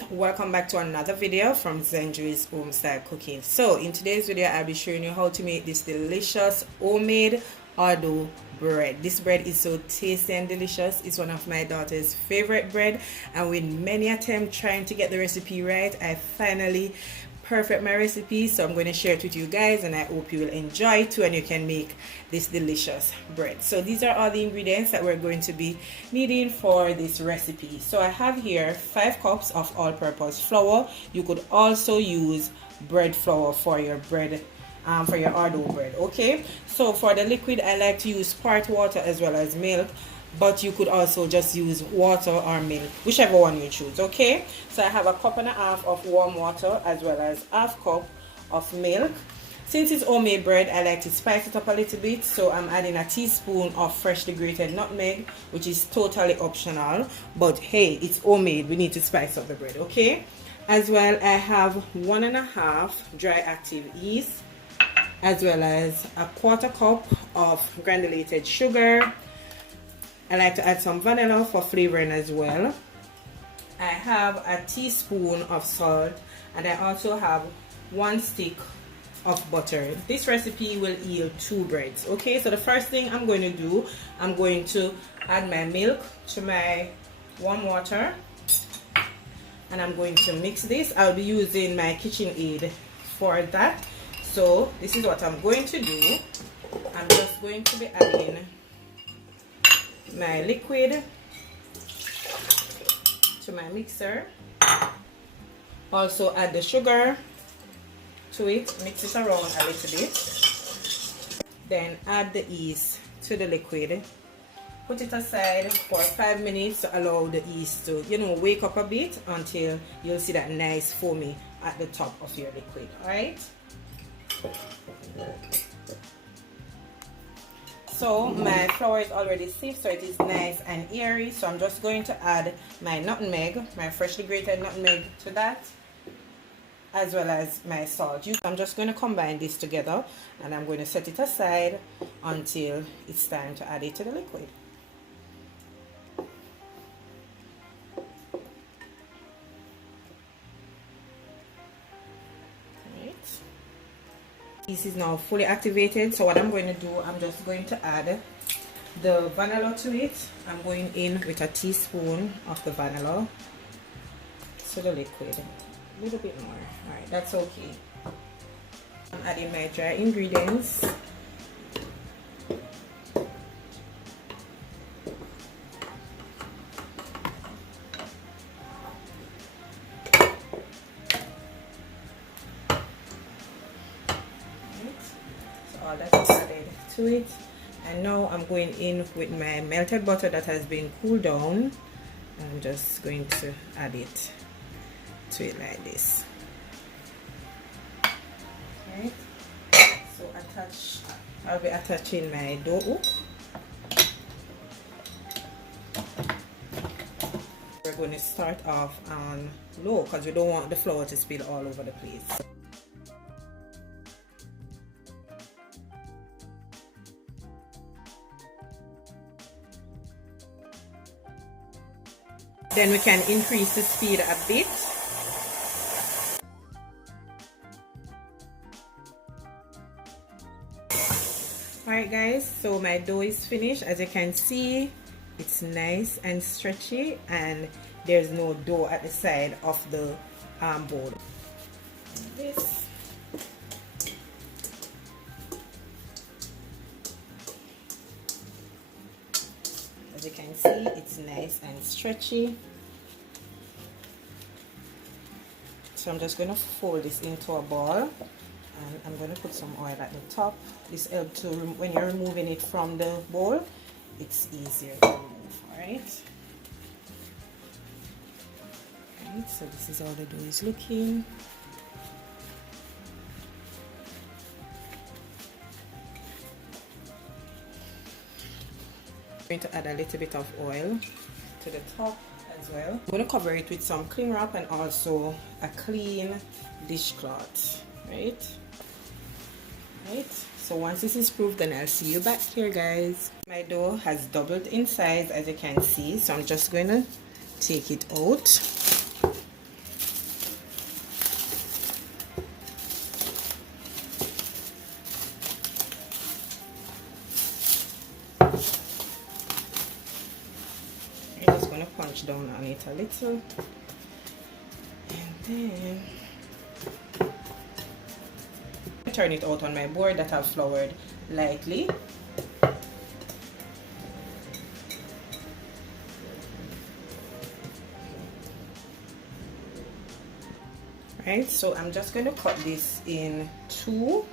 guys, welcome back to another video from Zenjui's Home Style Cooking. So in today's video I'll be showing you how to make this delicious homemade Ordo bread. This bread is so tasty and delicious. It's one of my daughter's favorite bread, and with many attempts trying to get the recipe right, I finally perfect my recipe. So I'm going to share it with you guys, and I hope you will enjoy it too, and you can make this delicious bread. So these are all the ingredients that we're going to be needing for this recipe. So I have here 5 cups of all-purpose flour. You could also use bread flour for your bread, for your Ordo bread. Okay, so for the liquid I like to use spark water as well as milk, but you could also just use water or milk, whichever one you choose. Okay, so I have a cup and a half of warm water as well as half cup of milk. Since it's homemade bread, I like to spice it up a little bit, so I'm adding a teaspoon of freshly grated nutmeg, which is totally optional, but hey, it's homemade, we need to spice up the bread. Okay, as well I have 1.5 dry active yeast, as well as a 1/4 cup of granulated sugar. I like to add some vanilla for flavoring as well. I have a teaspoon of salt, and I also have 1 stick of butter. This recipe will yield 2 breads. Okay, so the first thing I'm going to do, I'm going to add my milk to my warm water, and I'm going to mix this. I'll be using my KitchenAid for that. So this is what I'm going to do. I'm just going to be adding my liquid to my mixer. Also add the sugar to it, mix it around a little bit, then add the yeast to the liquid. Put it aside for 5 minutes to allow the yeast to, wake up a bit until you'll see that nice foamy at the top of your liquid. Alright, so my flour is already stiff, so it is nice and airy. So I'm just going to add my nutmeg, my freshly grated nutmeg, to that, as well as my salt. I'm just going to combine this together, and I'm going to set it aside until it's time to add it to the liquid. This is now fully activated, so what I'm going to do, I'm just going to add the vanilla to it. I'm going in with a teaspoon of the vanilla to the liquid, a little bit more. Alright, that's okay. I'm adding my dry ingredients. All that is added to it, and now I'm going in with my melted butter that has been cooled down. I'm just going to add it to it like this. Right, so I'll be attaching my dough hook. We're going to start off on low because we don't want the flour to spill all over the place. Then we can increase the speed a bit. Alright guys, so my dough is finished. As you can see, it's nice and stretchy, and there's no dough at the side of the bowl. This. As you can see, it's nice and stretchy. So I'm just going to fold this into a ball, and I'm going to put some oil at the top. This helps to, when you're removing it from the bowl, it's easier to remove. Alright, so this is how the dough is looking. Going to add a little bit of oil to the top as well. I'm going to cover it with some cling wrap and also a clean dishcloth. Right, so once this is proof, then I'll see you back here, guys. My dough has doubled in size, as you can see, so I'm just going to take it out. crunch down on it a little, and then turn it out on my board that I've floured lightly. Right, so I'm just going to cut this in two.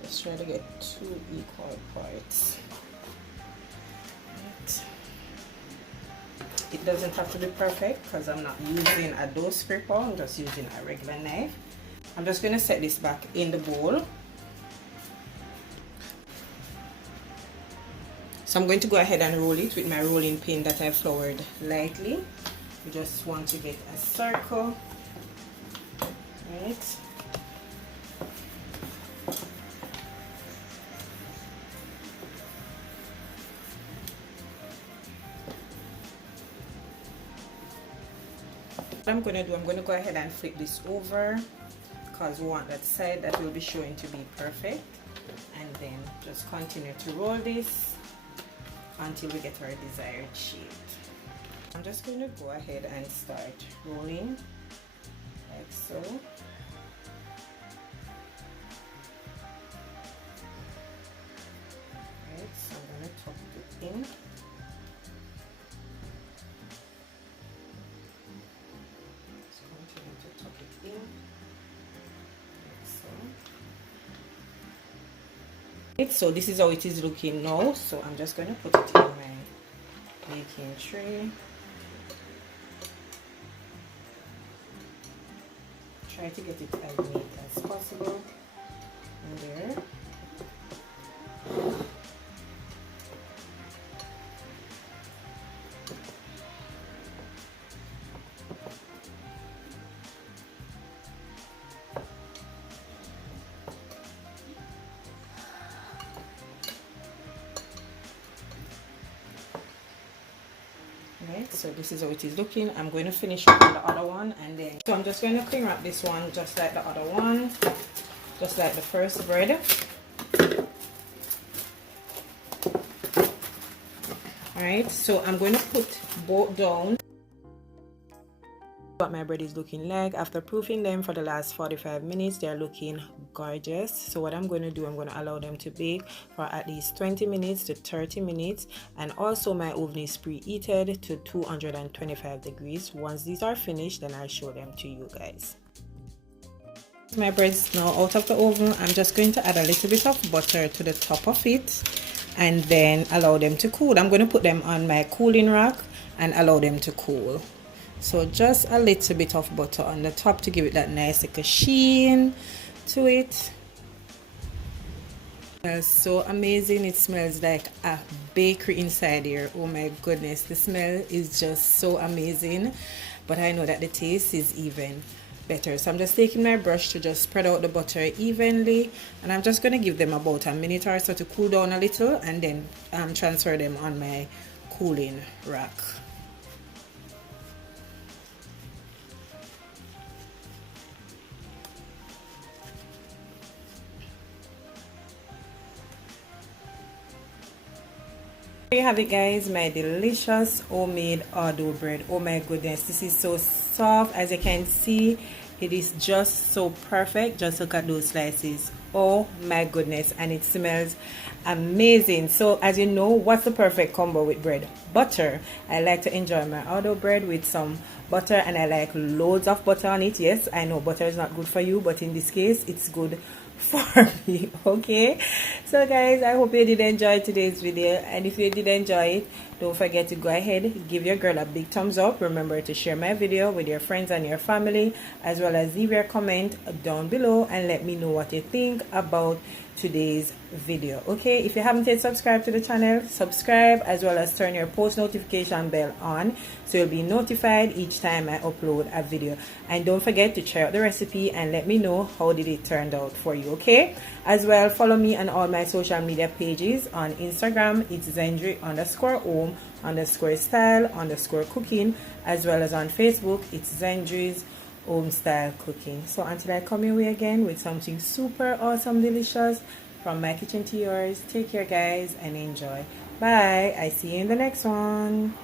Let's try to get 2 equal parts. Right. It doesn't have to be perfect because I'm not using a dough scraper, I'm just using a regular knife. I'm just going to set this back in the bowl. So I'm going to go ahead and roll it with my rolling pin that I floured lightly. You just want to get a circle. Right. What I'm going to do, I'm going to go ahead and flip this over because we want that side that will be showing to be perfect, and then just continue to roll this until we get our desired shape. I'm just going to go ahead and start rolling like so. Right, so I'm going to tuck it in. Just continue to tuck it in like so. So this is how it is looking now. So I'm just going to put it in my baking tray. Try to get it as neat as possible in there. Right, so this is how it is looking. I'm going to finish up on the other one, and then so I'm just going to cling wrap this one just like the other one, just like the first bread. Alright, so I'm going to put both down. What my bread is looking like after proofing them for the last 45 minutes. They're looking gorgeous. So what I'm going to do, I'm going to allow them to bake for at least 20 minutes to 30 minutes, and also my oven is preheated to 225 degrees. Once these are finished, then I'll show them to you guys. My bread's now out of the oven. I'm just going to add a little bit of butter to the top of it and then allow them to cool. I'm going to put them on my cooling rack and allow them to cool. So just a little bit of butter on the top to give it that nice like a sheen to it. It's so amazing. It smells like a bakery inside here. Oh my goodness, the smell is just so amazing, but I know that the taste is even better. So I'm just taking my brush to just spread out the butter evenly, and I'm just going to give them about a minute or so to cool down a little, and then transfer them on my cooling rack. There you have it, guys, my delicious homemade hors-d'oeuvre bread. Oh my goodness, this is so soft. As you can see, it is just so perfect. Just look at those slices. Oh my goodness, and it smells amazing. So as you know, what's the perfect combo with bread? Butter. I like to enjoy my hors-d'oeuvre bread with some butter, and I like loads of butter on it. Yes, I know butter is not good for you, but in this case it's good for me. Okay, so guys, I hope you did enjoy today's video, and if you did enjoy it, don't forget to go ahead, give your girl a big thumbs up. Remember to share my video with your friends and your family, as well as leave your comment down below and let me know what you think about today's video. Okay, if you haven't yet subscribed to the channel, subscribe, as well as turn your post notification bell on so you'll be notified each time I upload a video. And don't forget to try out the recipe and let me know how did it turn out for you. Okay, as well, follow me on all my social media pages. On Instagram, it's Zendry_home_style_cooking, as well as on Facebook, it's Zendry's home style cooking. So until I come your way again with something super awesome delicious from my kitchen to yours, take care guys and enjoy. Bye. I see you in the next one.